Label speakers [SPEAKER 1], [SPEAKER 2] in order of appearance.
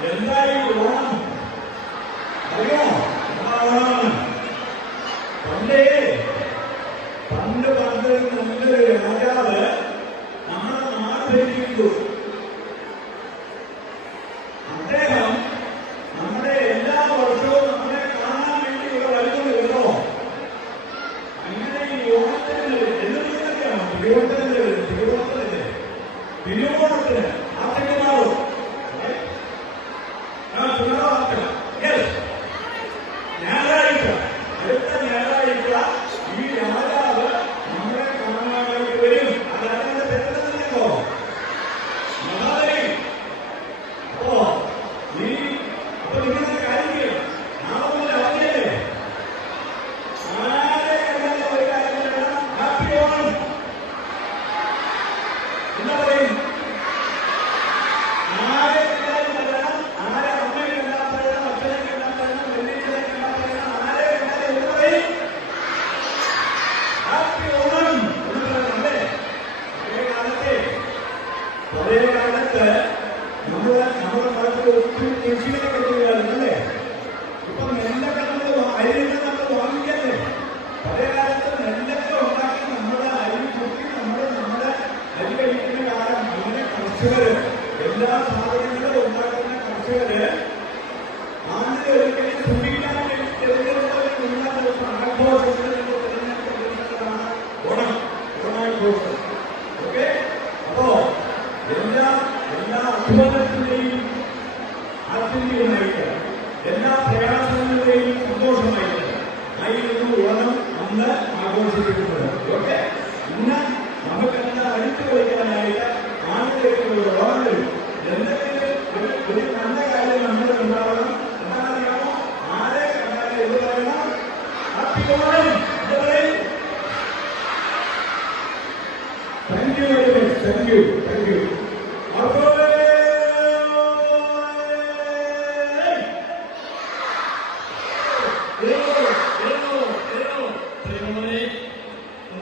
[SPEAKER 1] പണ്ട് പണ്ട് നമ്മുടെ രാജാവ് നാളെ മാറിയിരിക്കുന്നു കർഷകര് എല്ലാ സാധനങ്ങളും ഉണ്ടാക്കുന്ന കർഷകര് ആണ്ടിൽ ഒരിക്കലും ഓണം എല്ലാ എല്ലാ അഭിമാനത്തിന്റെയും ആത്യന്തികമായിട്ട് എല്ലാ ഓണം അന്ന് ആഘോഷിക്കുന്നത് Thank you very Thank you. Thank you.